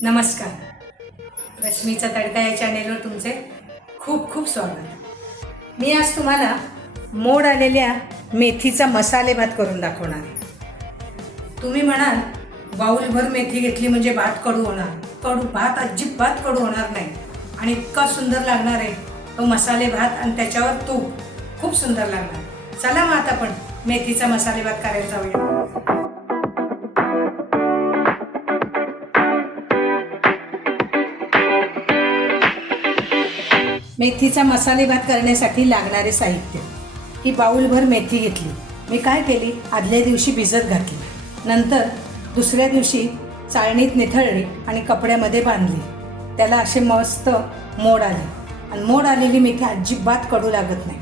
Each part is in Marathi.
नमस्कार. रश्मीचा तडका या चॅनेलवर तुमचे खूप खूप स्वागत. मी आज तुम्हाला मोड आलेल्या मेथीचा मसाले भात करून दाखवणार आहे. तुम्ही म्हणाल बाऊलभर मेथी घेतली म्हणजे भात कडू होणार. कडू भात अजिबात कडू होणार नाही. आणि इतका सुंदर लागणार आहे तो मसाले भात आणि त्याच्यावर तूप. खूप सुंदर लागणार. चला मग आता आपण मेथीचा मसाले भात करायला जाऊया. मेथीचा मसाले भात करण्यासाठी लागणारे साहित्य. ही बाऊलभर मेथी घेतली. मी काय केली? आदल्या दिवशी भिजत घातली. नंतर दुसऱ्या दिवशी चाळणीत निथळली आणि कपड्यामध्ये बांधली. त्याला असे मस्त मोड आले. आणि मोड आलेली मेथी अजिबात कडू लागत नाही.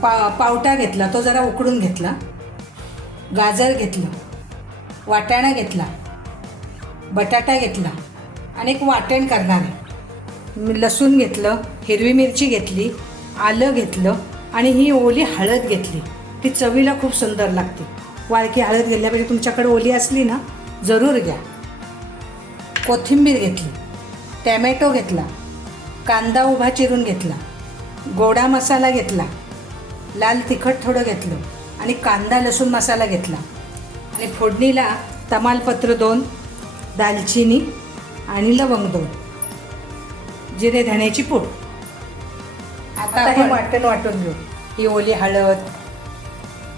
पा पावटा घेतला. तो जरा उकडून घेतला. गाजर घेतलं. वाटाणा घेतला. बटाटा घेतला. आणि एक वाटण करणार आहे. लसूण घेतलं हिरवी मिरची घेतली आलं घेतलं आणि ही ओली हळद घेतली. ती चवीला खूप सुंदर लागते. वाळकी हळद घेतल्यापेक्षा तुमच्याकडे ओली असली ना जरूर घ्या. कोथिंबीर घेतली टॅमॅटो घेतला कांदा उभा चिरून घेतला गोडा मसाला घेतला लाल तिखट थोडं घेतलं आणि कांदा लसूण मसाला घेतला. आणि फोडणीला तमालपत्र दोन दालचिनी आणि लवंग दोन. जिरे धण्याची पूड आता हे वाटण वाटून घेऊ. ही ओली हळद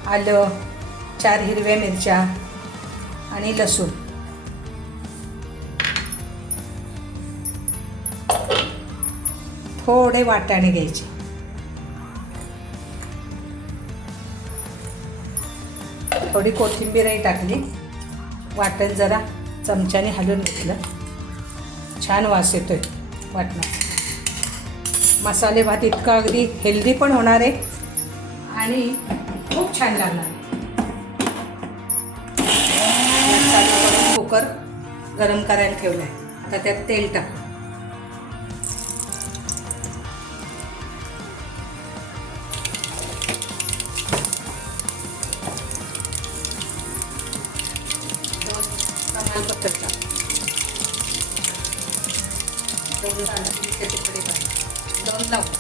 आलं चार हिरव्या मिरच्या आणि लसूण. थोडे वाटाणे घ्यायचे. थोडी कोथिंबीरही टाकली. वाटण जरा चमच्याने हलवून घेतलं. छान वास येतोय. वाटणार. मसाले भात इतका अगदी हेल्दी पण होणार आहे आणि खूप छान लागणार. कुकर गरम करायला ठेवलं आहे आता त्यात तेल टाक. तमालपत्र टाक. दोन दालचिनीचे तुकडे टाक दोन लावू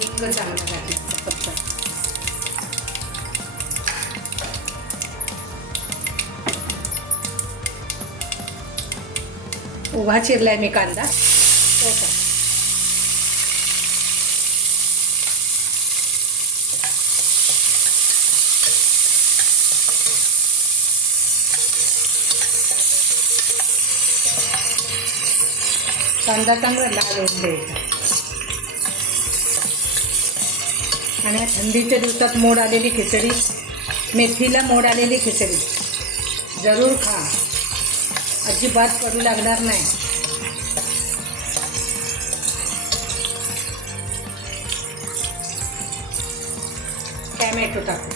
हिंग चांगला घालायचा पत्ता उभा चिरलाय मी कांदा. हो तो टाक. कांदा चांगला लाल होऊन द्यायचा. आणि थंडीच्या दिवसात मोड आलेली खिचडी मेथीला मोड आलेली खिचडी. जरूर खा. अजिबात पडू लागणार नाही. टॅमॅटो टाकू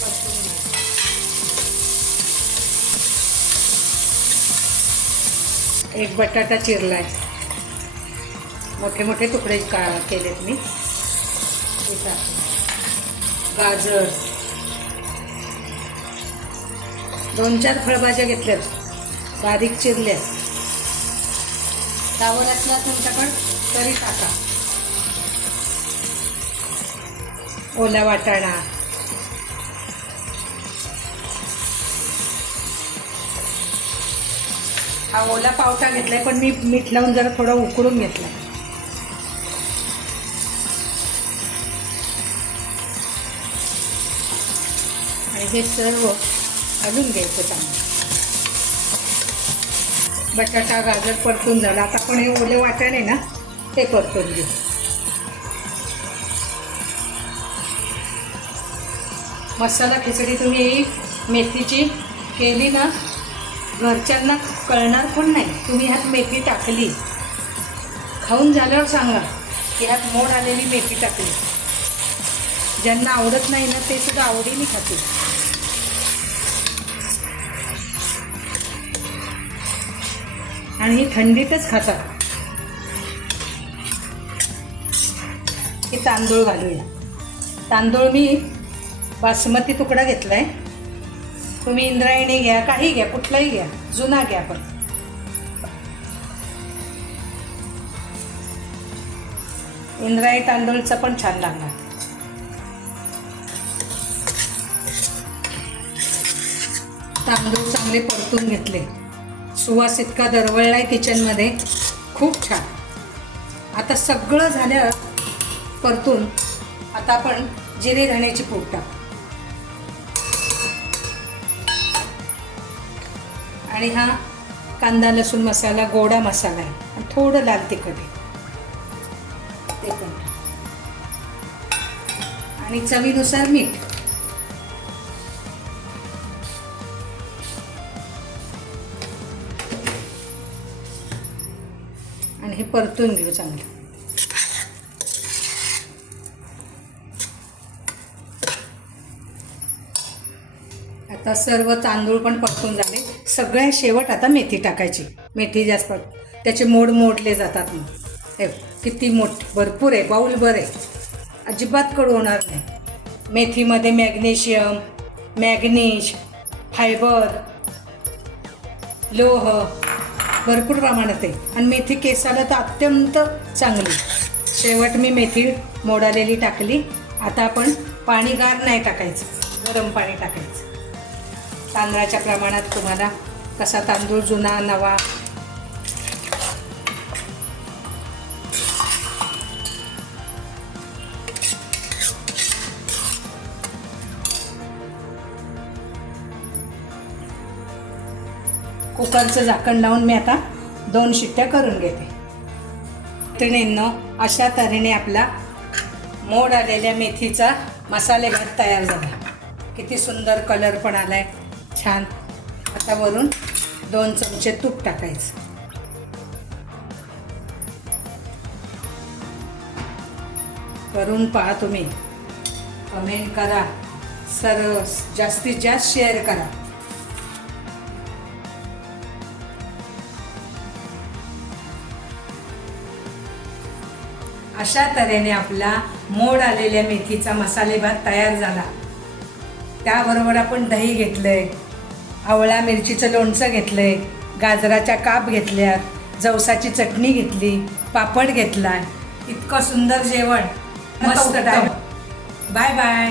परतून घे. एक बटाटा चिरलाय. मोठे मोठे तुकडे का केलेत मी. हे टाकले. गाजर. दोन चार फळभाज्या घेतल्यात. बारीक चिरल्या. फ्लावर असला तुमच्याकडं तरी टाका. ओला वाटाणा. हा ओला पावटा घेतलाय पण मी मीठ लावून जरा थोडा उकळून घेतला आणि हे सर्व घालून घ्यायचं चांगलं. बटाटा गाजर परतून झाला. आता आपण हे ओले वाटाणे ना ते परतून घेऊ. मसाला खिचडी तुम्ही ही मेथीची केली ना घरच्यांना कळणार पण नाही. तुम्ही ह्यात मेथी टाकली. खाऊन झाल्यावर सांगा की ह्यात मोड आलेली मेथी टाकली. ज्यांना आवडत नाही ना ते सुद्धा आवडीने खाते आणि ही थंडीतच खातात. हे तांदूळ घालूया. तांदूळ मी बासमती तुकडा घेतला आहे तुम्ही इंद्रायणी घ्या काही घ्या कुठलाही घ्या जुना घ्या पण. इंद्रायणी तांदूळचा पण छान लागणार. तांदूळ चांगले परतून घेतले. सुवास इतका दरवळलाय किचनमध्ये. खूप छान. आता सगळं झालं परतून आता आपण जिरे धण्याची पूड टाकू. आणि हा कांदा लसूण मसाला गोडा मसाला आहे. आणि थोडं लाल तिखट आहे. ते पण आणि चवीनुसार मीठ. आणि हे परतून घेऊ चांगलं. आता सर्व तांदूळ पण परतून झाले. सगळ्या शेवट आता मेथी टाकायची. मेथी जास्त त्याचे मोड मोडले जातात मग. हे किती मोठ भरपूर आहे बाऊलभर आहे. अजिबात कडू होणार नाही. मेथीमध्ये मॅग्नेशियम मॅग्नीज फायबर लोह भरपूर प्रमाणात आहे. आणि मेथी केसाला तर अत्यंत चांगली. शेवट मी मेथी मोडालेली टाकली. आता आपण पाणी गार नाही टाकायचं. गरम पाणी टाकायचं. तांदळाच्या प्रमाणात तुम्हाला कसा तांदूळ जुना नवा? कुकरचं झाकण लावून मी आता दोन शिट्ट्या करून घेते. मैत्रिणींनो अशा तऱ्हेने आपला मोड आलेल्या मेथीचा मसाले भात तयार झाला. किती सुंदर कलर पण आला आहे छान. आता वरून दोन चमचे तूप टाकायचं. करून पहा तुम्ही. कमेंट करा. सर्व जास्तीत जास्त शेअर करा. अशा तऱ्हेने आपला मोड आलेल्या मेथीचा मसाले भात तयार झाला. त्याबरोबर आपण दही घेतलंय. आवळा मिरचीचं लोणचं घेतलंय गाजराच्या काप घेतल्यात जवसाची चटणी घेतली पापड घेतलाय. इतकं सुंदर जेवण. मस्त बाय बाय.